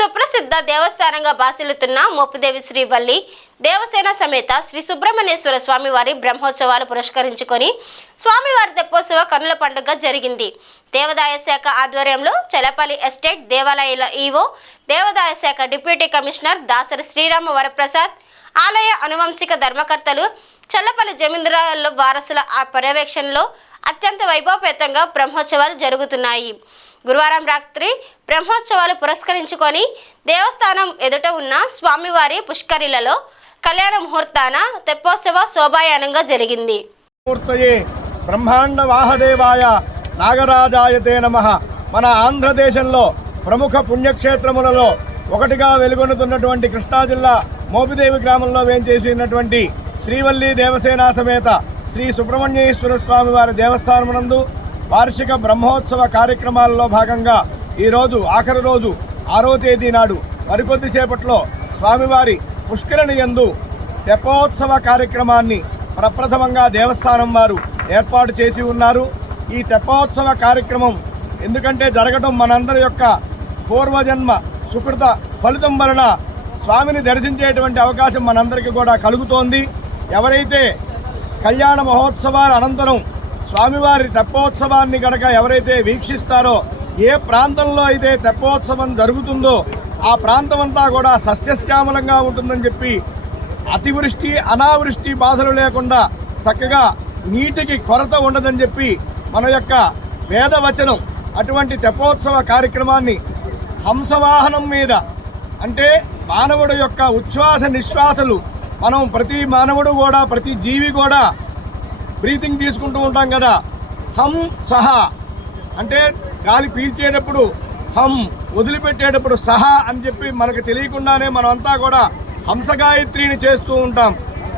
సుప్రసిద్ధ దేవస్థానంగా బాసిల్లుతున్న మోపిదేవి శ్రీవల్లి దేవసేన సమేత శ్రీ సుబ్రహ్మణ్యేశ్వర స్వామివారి బ్రహ్మోత్సవాలు పురస్కరించుకొని స్వామివారి తెప్పోత్సవ కన్నుల పండుగ జరిగింది. దేవాదాయ శాఖ ఆధ్వర్యంలో చలపల్లి ఎస్టేట్ దేవాలయాల ఈవో, దేవాదాయ శాఖ డిప్యూటీ కమిషనర్ దాసరి శ్రీరామ వరప్రసాద్, ఆలయ అనువంశిక ధర్మకర్తలు, చల్లపల్లి జమీందారుల వారసుల పర్యవేక్షణలో అత్యంత వైభవపేతంగా బ్రహ్మోత్సవాలు జరుగుతున్నాయి. గురువారం రాత్రి బ్రహ్మోత్సవాలు పురస్కరించుకొని దేవస్థానం ఎదుట ఉన్న స్వామివారి పుష్కరిలలో కళ్యాణ ముహూర్తాన తెప్పోత్సవ శోభాయానంగా జరిగింది. బ్రహ్మాండ వాహదేవాయ నాగరాజాయతే నమః. మన ఆంధ్రదేశంలో ప్రముఖ పుణ్యక్షేత్రములలో ఒకటిగా వెలుగొందుతున్నటువంటి కృష్ణా జిల్లా మోపిదేవి గ్రామంలో వేంచేసినటువంటి శ్రీవల్లి దేవసేన సమేత శ్రీ సుబ్రహ్మణ్యేశ్వర స్వామి వారి దేవస్థానమునందు వార్షిక బ్రహ్మోత్సవ కార్యక్రమాల్లో భాగంగా ఈరోజు ఆఖరి రోజు 6వ తేదీ నాడు మరికొద్దిసేపట్లో స్వామివారి పుష్కరిణి యందు తెప్పోత్సవ కార్యక్రమాన్ని ప్రప్రథమంగా దేవస్థానం వారు ఏర్పాటు చేసి ఉన్నారు. ఈ తెప్పోత్సవ కార్యక్రమం ఎందుకంటే జరగడం మనందరి యొక్క పూర్వజన్మ సుకృత ఫలితం వలన స్వామిని దర్శించేటువంటి అవకాశం మనందరికీ కూడా కలుగుతోంది. ఎవరైతే కళ్యాణ మహోత్సవాల అనంతరం స్వామివారి తెప్పోత్సవాన్ని గనక ఎవరైతే వీక్షిస్తారో, ఏ ప్రాంతంలో అయితే తెప్పోత్సవం జరుగుతుందో ఆ ప్రాంతం అంతా కూడా సస్యశ్యామలంగా ఉంటుందని చెప్పి, అతివృష్టి అనావృష్టి బాధలు లేకుండా చక్కగా నీటికి కొరత ఉండదని చెప్పి మన యొక్క వేదవచనం అటువంటి తెప్పోత్సవ కార్యక్రమాన్ని హంసవాహనం మీద, అంటే మానవుడు యొక్క ఉచ్ఛ్వాస నిశ్వాసలు, మనం ప్రతి మానవుడు కూడా ప్రతి జీవి కూడా బ్రీతింగ్ తీసుకుంటూ ఉంటాం కదా. హం సహా అంటే గాలి పీల్చేటప్పుడు హం, వదిలిపెట్టేటప్పుడు సహా అని చెప్పి మనకు తెలియకుండానే మనమంతా కూడా హంసగాయత్రిని చేస్తూ ఉంటాం.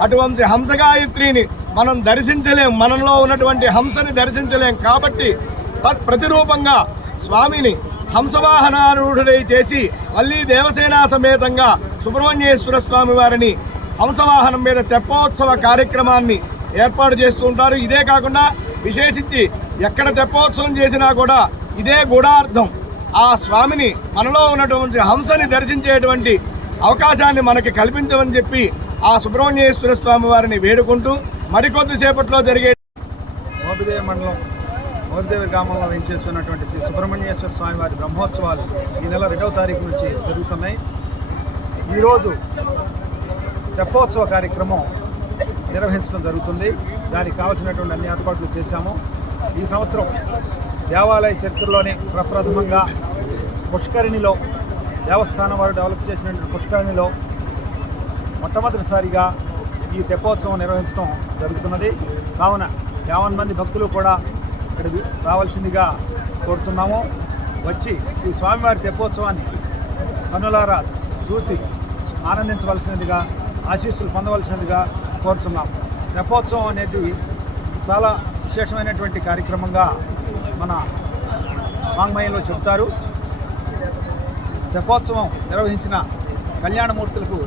అటువంటి హంసగాయత్రిని మనం దర్శించలేం, మనలో ఉన్నటువంటి హంసని దర్శించలేం. కాబట్టి ప్రతిరూపంగా స్వామిని హంసవాహనారూఢుడై చేసి మళ్ళీ దేవసేన సమేతంగా సుబ్రహ్మణ్యేశ్వర స్వామి వారిని హంసవాహనం మీద తెప్పోత్సవ కార్యక్రమాన్ని ఏర్పాటు చేస్తూ ఉంటారు. ఇదే కాకుండా విశేషించి ఎక్కడ తెప్పోత్సవం చేసినా కూడా ఇదే గూఢార్థం, ఆ స్వామిని మనలో ఉన్నటువంటి హంసని దర్శించేటువంటి అవకాశాన్ని మనకి కల్పించమని చెప్పి ఆ సుబ్రహ్మణ్యేశ్వర స్వామి వారిని వేడుకుంటూ మరికొద్దిసేపట్లో జరిగే మోపిదేవి మండలం మోపిదేవి గ్రామంలో వేంచేస్తున్నటువంటి శ్రీ సుబ్రహ్మణ్యేశ్వర స్వామి వారి బ్రహ్మోత్సవాలు ఈ నెల 2వ తారీఖు నుంచి జరుగుతున్నాయి. ఈరోజు తెప్పోత్సవ కార్యక్రమం నిర్వహించడం జరుగుతుంది. దానికి కావాల్సినటువంటి అన్ని ఏర్పాట్లు చేశాము. ఈ సంవత్సరం దేవాలయ చరిత్రలోనే ప్రప్రథమంగా పుష్కరిణిలో, దేవస్థానం వారు డెవలప్ చేసినటువంటి పుష్కరిణిలో మొట్టమొదటిసారిగా ఈ తెప్పోత్సవం నిర్వహించడం జరుగుతున్నది. కావున 50 మంది భక్తులు కూడా ఇక్కడికి రావాల్సిందిగా కోరుతున్నాము. వచ్చి శ్రీ స్వామివారి తెప్పోత్సవాన్ని కన్నులారా చూసి ఆనందించవలసినదిగా, ఆశీస్సులు పొందవలసినదిగా కోరుతున్నాం. తెప్పోత్సవం అనేది చాలా విశేషమైనటువంటి కార్యక్రమంగా మన వాంగ్మయంలో చెబుతారు. తెప్పోత్సవం నిర్వహించిన కళ్యాణమూర్తులకు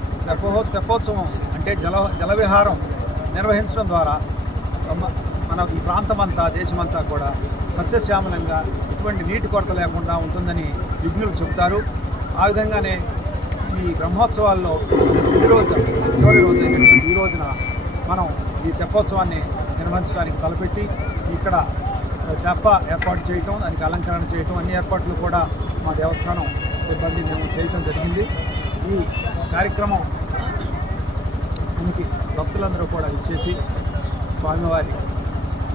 తెప్పోత్సవం అంటే జలవిహారం నిర్వహించడం ద్వారా మన ఈ ప్రాంతమంతా, దేశమంతా కూడా సస్యశ్యామలంగా ఎటువంటి నీటి కొరత లేకుండా ఉంటుందని విజ్ఞులు చెబుతారు. ఆ విధంగానే ఈ బ్రహ్మోత్సవాల్లో చివరి రోజు అయినటువంటి ఈ రోజున మనం ఈ తెప్పోత్సవాన్ని నిర్వహించడానికి తలపెట్టి ఇక్కడ తెప్ప ఏర్పాటు చేయటం, దానికి అలంకరణ చేయటం, అన్ని ఏర్పాట్లు కూడా మా దేవస్థానం సిబ్బంది మేము చేయటం జరిగింది. ఈ కార్యక్రమం మనకి భక్తులందరూ కూడా ఇచ్చేసి స్వామివారి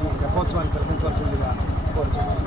ఈ తెప్పోత్సవాన్ని కల్పించవలసిందిగా కోరుతున్నాం.